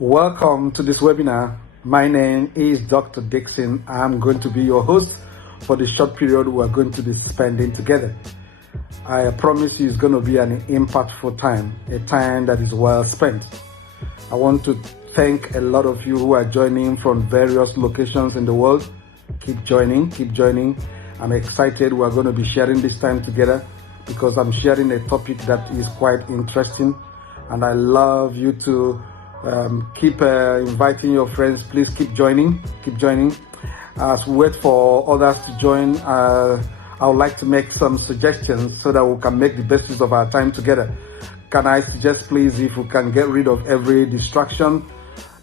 Welcome to this webinar. My name is Dr. Dixon. I'm going to be your host for the short period we're going to be spending together. I promise you it's going to be an impactful time, a time that is well spent. I want to thank a lot of you who are joining from various locations in the world. Keep joining, keep joining. I'm excited we're going to be sharing this time together because I'm sharing a topic that is quite interesting, and I love you to keep inviting your friends. Please keep joining. As we wait for others to join, I would like to make some suggestions so that we can make the best use of our time together. Can I suggest, please, if we can get rid of every distraction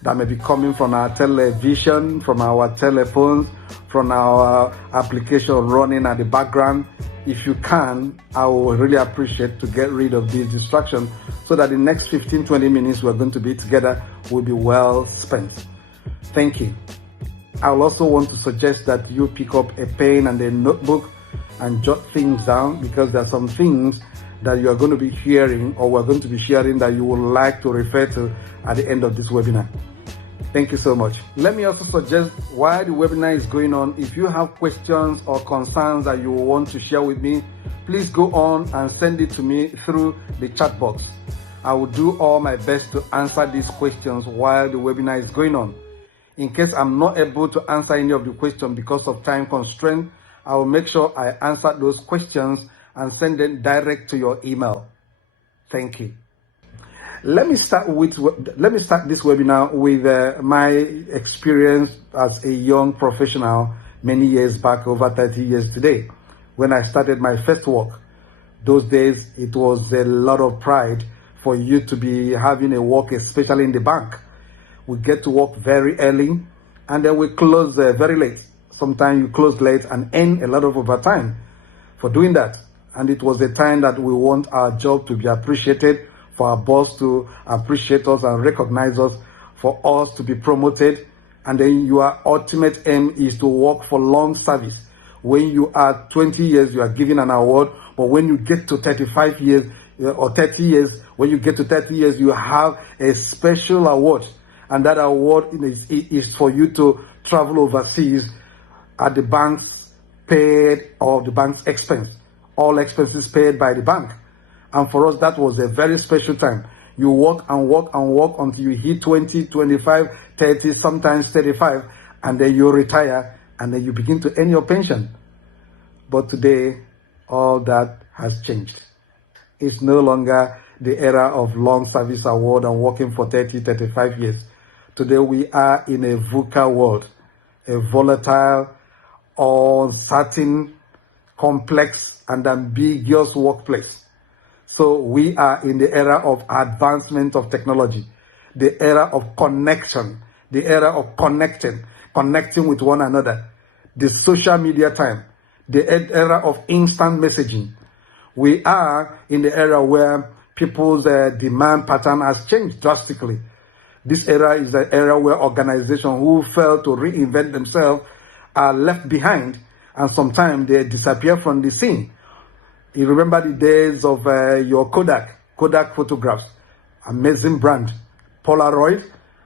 that may be coming from our television, from our telephones, from our application running at the background. If you can, I will really appreciate to get rid of these distractions so that the next 15-20 minutes we're going to be together will be well spent. Thank you. I will also want to suggest that you pick up a pen and a notebook and jot things down, because there are some things that you are going to be hearing or we're going to be sharing that you would like to refer to at the end of this webinar. Thank you so much. Let me also suggest while the webinar is going on, if you have questions or concerns that you want to share with me, please go on and send it to me through the chat box. I will do all my best to answer these questions while the webinar is going on. In case I'm not able to answer any of the questions because of time constraint, I will make sure I answer those questions and send them direct to your email. Thank you. Let me start this webinar with my experience as a young professional many years back, over 30 years today, when I started my first work. Those days, it was a lot of pride for you to be having a work, especially in the bank. We get to work very early, and then we close very late. Sometimes you close late and earn a lot of overtime for doing that. And it was a time that we want our job to be appreciated, for our boss to appreciate us and recognize us, for us to be promoted. And then your ultimate aim is to work for long service. When you are 20 years, you are given an award. But when you get to 35 years or 30 years, when you get to 30 years, you have a special award. And that award is for you to travel overseas at the bank's paid or the bank's expense. All expenses paid by the bank. And for us, that was a very special time. You work and work and work until you hit 20, 25, 30, sometimes 35, and then you retire, and then you begin to earn your pension. But today, all that has changed. It's no longer the era of long service award and working for 30, 35 years. Today, we are in a VUCA world, a volatile, uncertain, complex, and ambiguous workplace. So we are in the era of advancement of technology, the era of connection, the era of connecting with one another, the social media time, the era of instant messaging. We are in the era where people's demand pattern has changed drastically. This era is an era where organizations who fail to reinvent themselves are left behind, and sometimes they disappear from the scene. You remember the days of your Kodak photographs, amazing brand. Polaroid,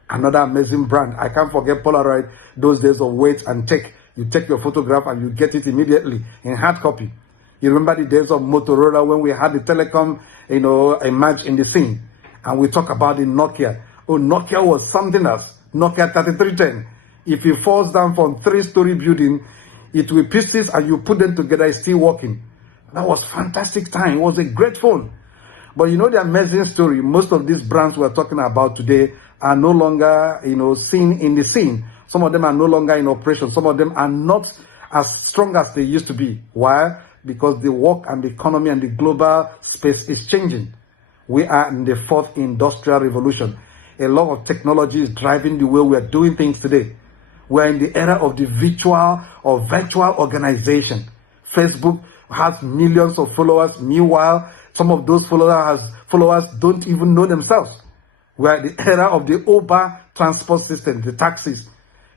another amazing brand. I can't forget Polaroid, those days of wait and take. You take your photograph and you get it immediately in hard copy. You remember the days of Motorola when we had the telecom, emerge in the scene. And we talk about the Nokia. Oh, Nokia was something else. Nokia 3310. If it falls down from 3-story building, it will pieces and you put them together, it's still working. That was fantastic time. It was a great phone. But the amazing story, most of these brands we're talking about today are no longer, seen in the scene. Some of them are no longer in operation. Some of them are not as strong as they used to be. Why? Because the work and the economy and the global space is changing. We are in the fourth industrial revolution. A lot of technology is driving the way we are doing things today. We're in the era of the virtual or virtual organization. Facebook has millions of followers. Meanwhile, some of those followers don't even know themselves. We're in the era of the Uber transport system, the taxis.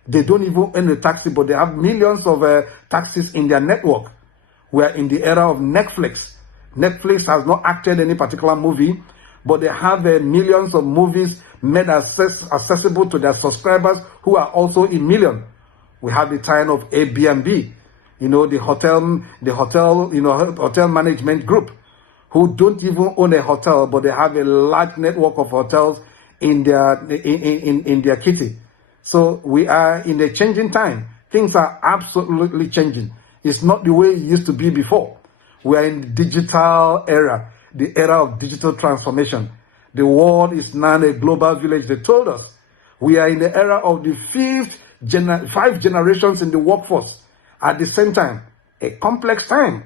They don't even own a taxi, but they have millions of taxis in their network. We're in the era of Netflix. Netflix has not acted any particular movie, but they have millions of movies made accessible to their subscribers who are also in millions. We have the time of Airbnb, the hotel management group, who don't even own a hotel, but they have a large network of hotels in their kitty. So we are in a changing time. Things are absolutely changing. It's not the way it used to be before. We are in the digital era, the era of digital transformation. The world is now a global village, they told us. We are in the era of the five generations in the workforce at the same time. A complex time,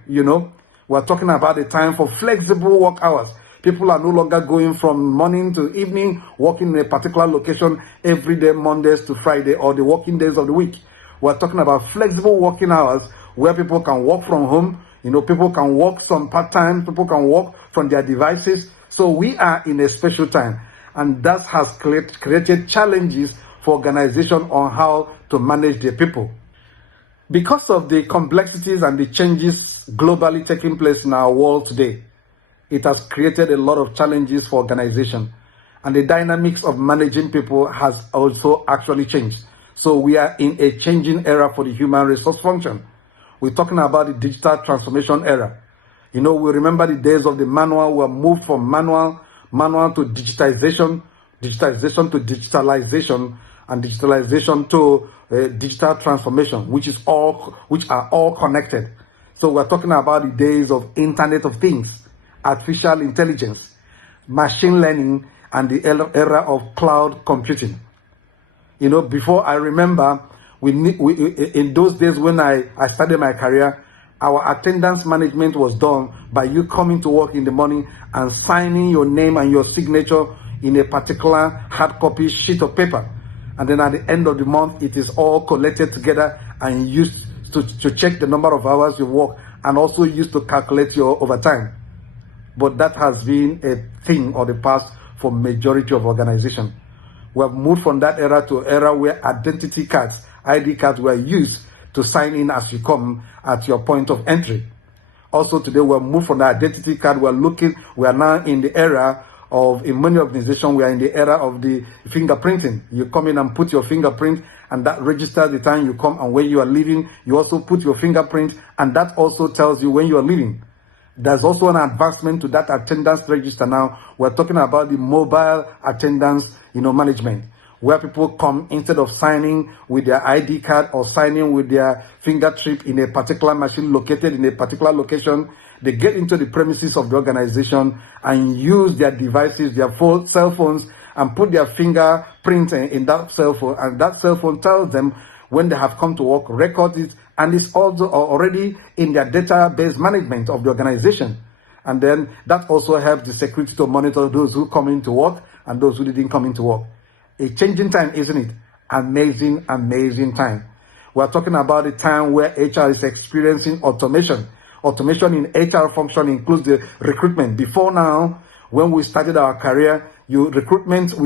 We're talking about a time for flexible work hours. People are no longer going from morning to evening, working in a particular location every day, Mondays to Friday, or the working days of the week. We're talking about flexible working hours where people can work from home. People can work some part-time, people can work from their devices. So we are in a special time, and that has created challenges for organizations on how to manage their people. Because of the complexities and the changes globally taking place in our world today, it has created a lot of challenges for organizations, and the dynamics of managing people has also actually changed. So we are in a changing era for the human resource function. We're talking about the digital transformation era. We remember the days of the manual. We moved from manual to digitization to digitalization, and digitalization to digital transformation, which are all connected. So we're talking about the days of Internet of Things, artificial intelligence, machine learning, and the era of cloud computing. Before, I remember in those days when I started my career, our attendance management was done by you coming to work in the morning and signing your name and your signature in a particular hard copy sheet of paper. And then at the end of the month, it is all collected together and used to check the number of hours you work, and also used to calculate your overtime. But that has been a thing of the past for majority of organizations. We have moved from that era to an era where identity cards, ID cards, were used to sign in as you come at your point of entry. Also today, we have moved from the identity card. We are now in the era of, in many organizations, we are in the era of the fingerprinting. You come in and put your fingerprint, and that registers the time you come, and when you are leaving, you also put your fingerprint, and that also tells you when you are leaving. There's also an advancement to that attendance register now. We're talking about the mobile attendance, management, where people come, instead of signing with their ID card or signing with their fingerprint in a particular machine located in a particular location, they get into the premises of the organization and use their devices, their cell phones, and put their fingerprint in that cell phone, and that cell phone tells them when they have come to work, record it, and it's also already in their database management of the organization. And then that also helps the security to monitor those who come into work and those who didn't come into work. A changing time, isn't it? Amazing, amazing time. We're talking about a time where HR is experiencing automation. Automation in HR function includes the recruitment. Before now, when we started our career, we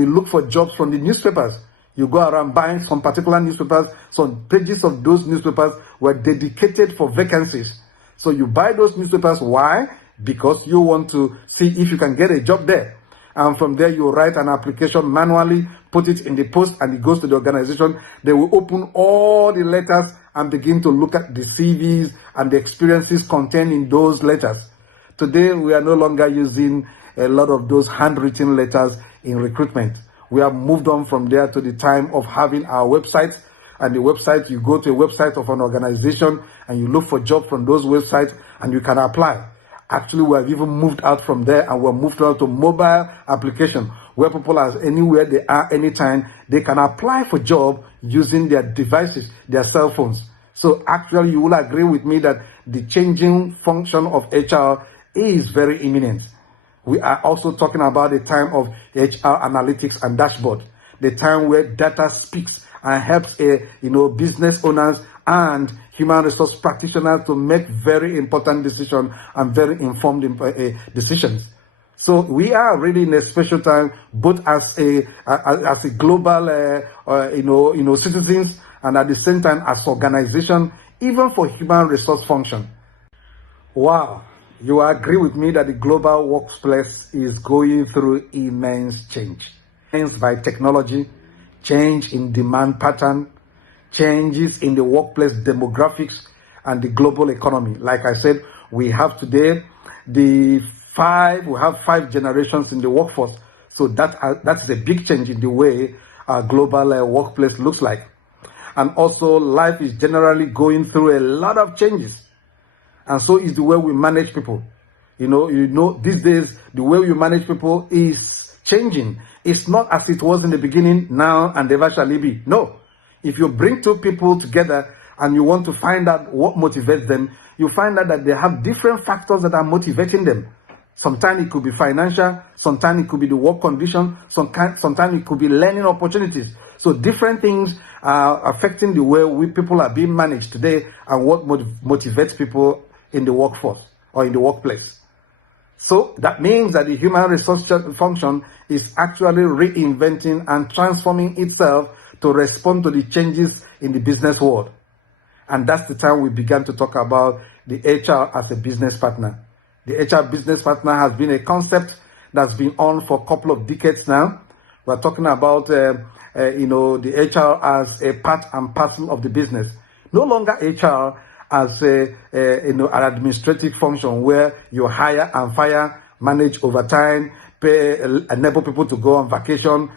look for jobs from the newspapers. You go around buying some particular newspapers. Some pages of those newspapers were dedicated for vacancies. So you buy those newspapers. Why? Because you want to see if you can get a job there. And from there, you write an application manually, put it in the post, and it goes to the organization. They will open all the letters and begin to look at the CVs and the experiences contained in those letters. Today, we are no longer using a lot of those handwritten letters in recruitment. We have moved on from there to the time of having our websites. And the website, you go to a website of an organization and you look for jobs from those websites and you can apply. Actually, we have even moved out from there, and we're moved out to mobile application, where people are anywhere they are, anytime, they can apply for job using their devices, their cell phones. So actually, you will agree with me that the changing function of HR is very imminent. We are also talking about the time of HR analytics and dashboard, the time where data speaks and helps business owners and human resource practitioners to make very important decisions and very informed decisions. So we are really in a special time, both as a global, citizens, and at the same time as organization, even for human resource function. Wow, You agree with me that the global workplace is going through immense change. Change by technology, change in demand pattern, changes in the workplace demographics and the global economy. Like I said, we have today we have 5 generations in the workforce. So that's a big change in the way our global workplace looks like. And also life is generally going through a lot of changes. And so is the way we manage people. These days, the way we manage people is changing. It's not as it was in the beginning, now, and ever shall it be. No. If you bring 2 people together and you want to find out what motivates them, you find out that they have different factors that are motivating them. Sometimes it could be financial, sometimes it could be the work condition, sometimes it could be learning opportunities. So different things are affecting the way people are being managed today and what motivates people in the workforce or in the workplace. So that means that the human resource function is actually reinventing and transforming itself to respond to the changes in the business world. And that's the time we began to talk about the HR as a business partner. The HR business partner has been a concept that's been on for a couple of decades now. We're talking about the HR as a part and parcel of the business. No longer HR as an administrative function where you hire and fire, manage overtime, enable people to go on vacation,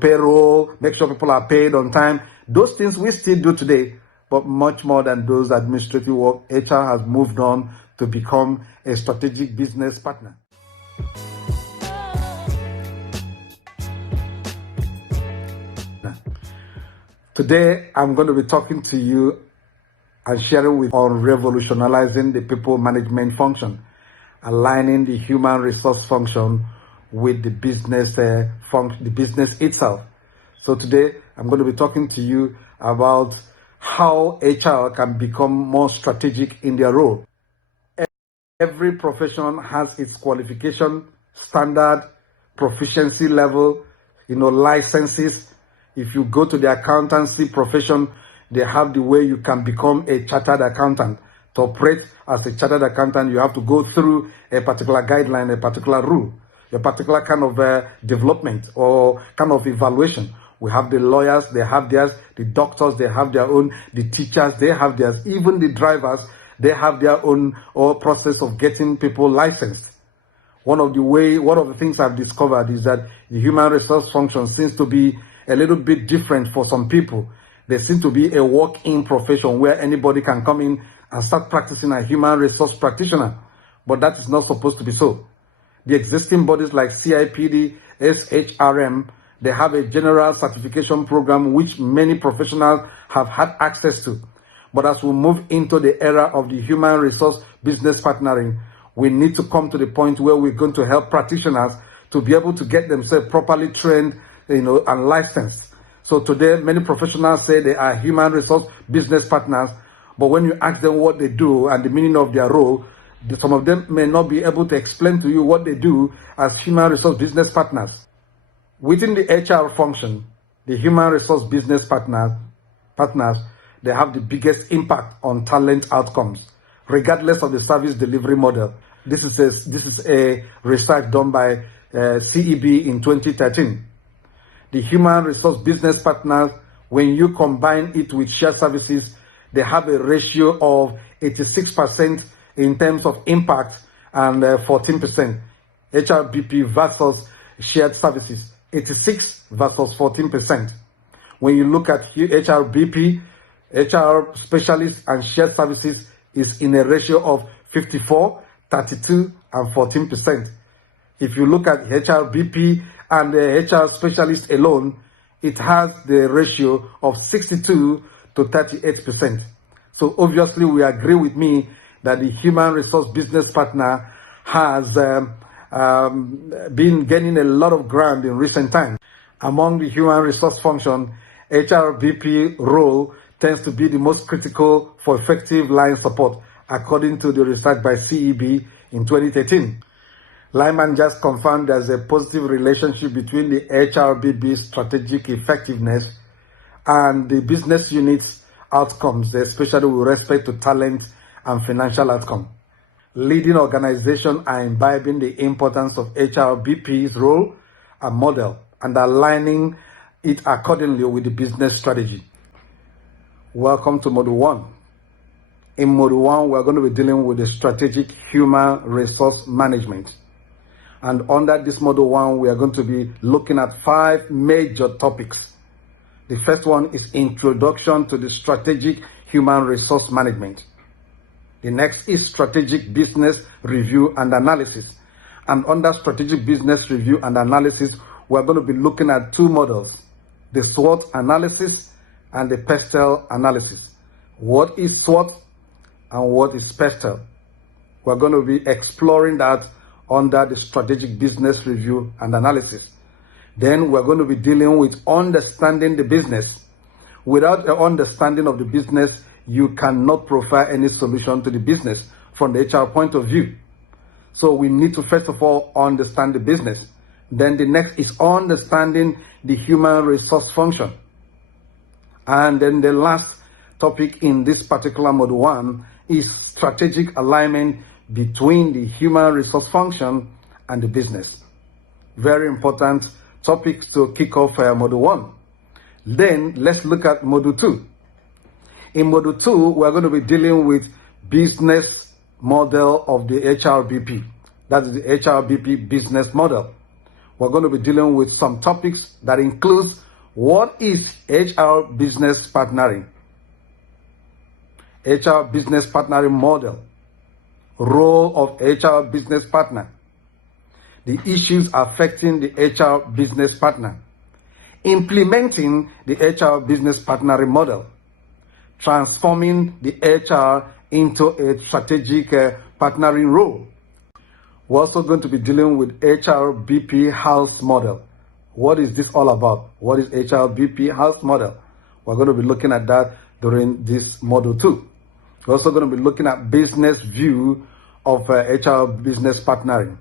payroll, make sure people are paid on time. Those things we still do today, but much more than those administrative work, HR has moved on to become a strategic business partner. Today, I'm going to be talking to you and sharing with on revolutionizing the people management function, aligning the human resource function with the business the business itself. So today, I'm going to be talking to you about how HR can become more strategic in their role. Every profession has its qualification, standard, proficiency level, licenses. If you go to the accountancy profession, they have the way you can become a chartered accountant. To operate as a chartered accountant, you have to go through a particular guideline, a particular rule, a particular kind of development or kind of evaluation. We have the lawyers, they have theirs, the doctors, they have their own, the teachers, they have theirs, even the drivers, they have their own process of getting people licensed. One of the things I've discovered is that the human resource function seems to be a little bit different for some people. There seems to be a walk-in profession where anybody can come in and start practicing a human resource practitioner. But that is not supposed to be so. The existing bodies like CIPD, SHRM, they have a general certification program which many professionals have had access to. But as we move into the era of the human resource business partnering, we need to come to the point where we're going to help practitioners to be able to get themselves properly trained, and licensed. So today, many professionals say they are human resource business partners, but when you ask them what they do and the meaning of their role, some of them may not be able to explain to you what they do as human resource business partners. Within the HR function, the human resource business partners, they have the biggest impact on talent outcomes, regardless of the service delivery model. This is a research done by CEB in 2013. The human resource business partners, when you combine it with shared services, they have a ratio of 86% in terms of impact and 14%. HRBP versus shared services, 86 versus 14%. When you look at HRBP, HR specialists and shared services is in a ratio of 54, 32, and 14%. If you look at HRBP and the HR specialist alone, it has the ratio of 62 to 38%. So obviously we agree with me that the human resource business partner has been gaining a lot of ground in recent times. Among the human resource function, HRBP role tends to be the most critical for effective line support, according to the research by CEB in 2013. Line managers confirmed there's a positive relationship between the HRBP strategic effectiveness and the business unit's outcomes, especially with respect to talent and financial outcome. Leading organizations are imbibing the importance of HRBP's role and model and aligning it accordingly with the business strategy. Welcome to Module 1. In Module 1, we're going to be dealing with the strategic human resource management. And under this Module 1, we are going to be looking at 5 major topics. The first one is Introduction to the Strategic Human Resource Management. The next is Strategic Business Review and Analysis. And under Strategic Business Review and Analysis, we're going to be looking at 2 models, the SWOT analysis and the PESTEL analysis. What is SWOT and what is PESTEL? We're going to be exploring that under the Strategic Business Review and Analysis. Then we're going to be dealing with understanding the business. Without an understanding of the business, you cannot provide any solution to the business from the HR point of view. So we need to first of all understand the business. Then the next is understanding the human resource function. And then the last topic in this particular Module 1 is strategic alignment between the human resource function and the business. Very important topics to kick off Module 1. Then let's look at Module 2. In Module 2, we're going to be dealing with business model of the HRBP. That is the HRBP business model. We're going to be dealing with some topics that includes what is HR business partnering, HR business partnering model, role of HR business partner, the issues affecting the HR business partner, implementing the HR business partnering model, transforming the HR into a strategic partnering role. We're also going to be dealing with HRBP house model. What is this all about? What is HRBP house model? We're going to be looking at that during this Module 2. We're also going to be looking at business view of HR business partnering.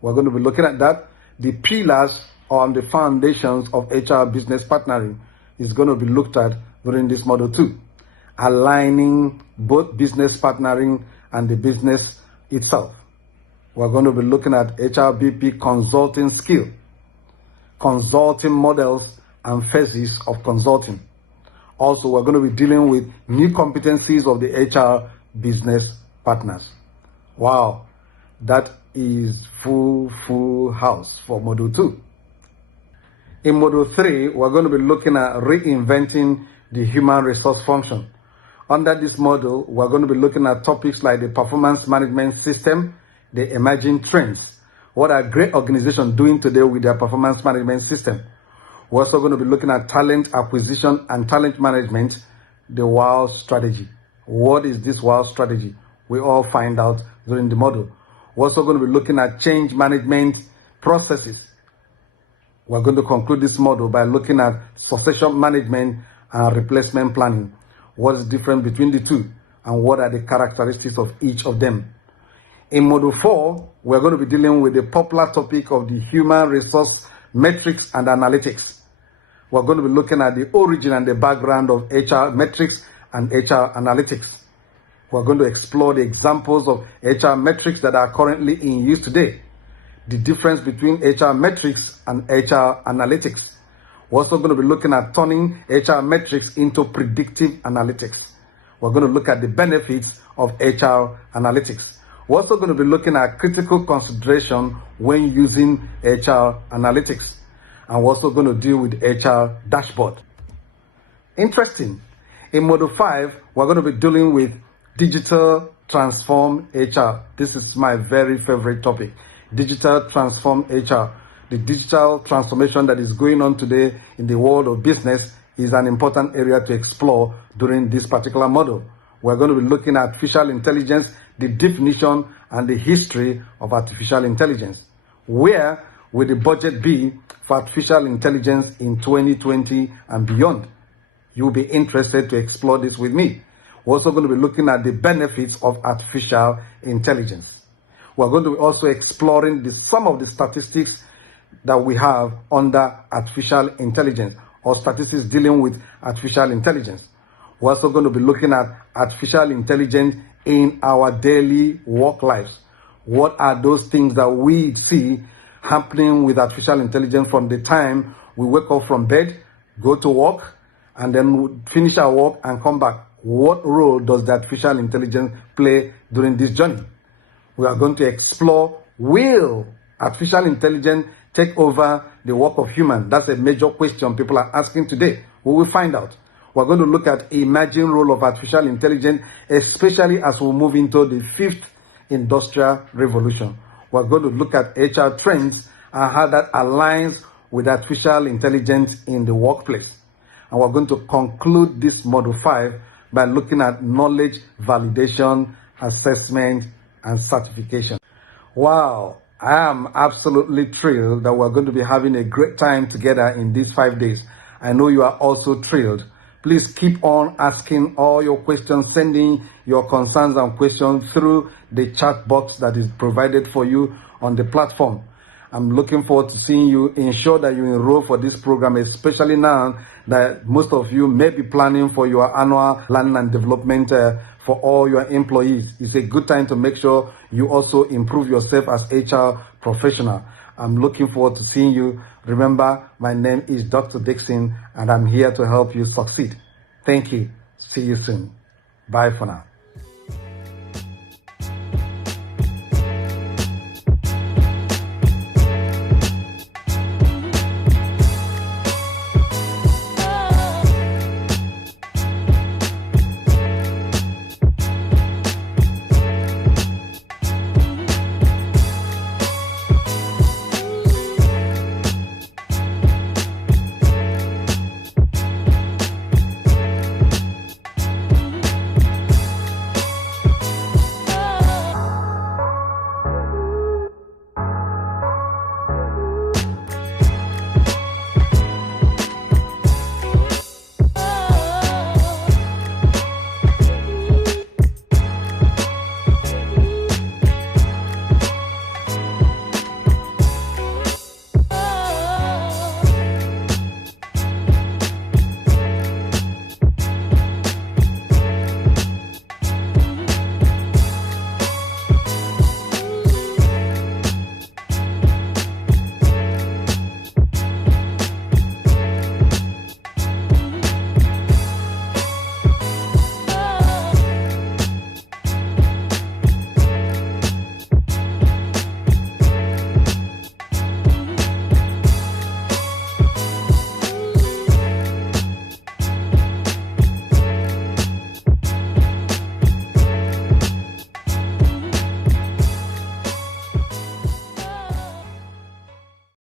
We're going to be looking at that. The pillars on the foundations of HR business partnering is going to be looked at during this Module 2. Aligning both business partnering and the business itself. We're going to be looking at HRBP consulting skill, consulting models and phases of consulting. Also, we're going to be dealing with new competencies of the HR business partners. Wow, that is full house for Module 2. In Module 3, we're going to be looking at reinventing the human resource function. Under this module, we're going to be looking at topics like the performance management system, the emerging trends. What are great organizations doing today with their performance management system? We're also going to be looking at talent acquisition and talent management, the WOW strategy. What is this WOW strategy? We all find out during the module. We're also going to be looking at change management processes. We're going to conclude this module by looking at succession management and replacement planning. What is different between the two and what are the characteristics of each of them? In Module 4, we're going to be dealing with the popular topic of the human resource metrics and analytics. We're going to be looking at the origin and the background of HR metrics and HR analytics. We're going to explore the examples of HR metrics that are currently in use today, the difference between HR metrics and HR analytics. We're also going to be looking at turning HR metrics into predictive analytics. We're going to look at the benefits of HR analytics. We're also going to be looking at critical consideration when using HR analytics. And we're also going to deal with HR dashboard. Interesting. In Module 5, we're going to be dealing with digital transform HR. This is my very favorite topic. Digital transform HR. The digital transformation that is going on today in the world of business is an important area to explore during this particular module. We're going to be looking at artificial intelligence, the definition and the history of artificial intelligence. Where will the budget be for artificial intelligence in 2020 and beyond? You'll be interested to explore this with me. We're also going to be looking at the benefits of artificial intelligence. We're going to be also exploring some of the statistics that we have under artificial intelligence or statistics dealing with artificial intelligence. We're also going to be looking at artificial intelligence in our daily work lives. What are those things that we see happening with artificial intelligence from the time we wake up from bed, go to work, and then finish our work and come back? What role does the artificial intelligence play during this journey? We are going to explore, will artificial intelligence take over the work of human? That's a major question people are asking today. We will find out. We're going to look at emerging role of artificial intelligence, especially as we move into the fifth industrial revolution. We're going to look at HR trends and how that aligns with artificial intelligence in the workplace. And we're going to conclude this module 5 by looking at knowledge validation, assessment, and certification. Wow, I am absolutely thrilled that we're going to be having a great time together in these 5 days. I know you are also thrilled. Please keep on asking all your questions, sending your concerns and questions through the chat box that is provided for you on the platform. I'm looking forward to seeing you. Ensure that you enroll for this program, especially now that most of you may be planning for your annual learning and development for all your employees. It's a good time to make sure you also improve yourself as HR professional. I'm looking forward to seeing you. Remember, my name is Dr. Dixon, and I'm here to help you succeed. Thank you. See you soon. Bye for now.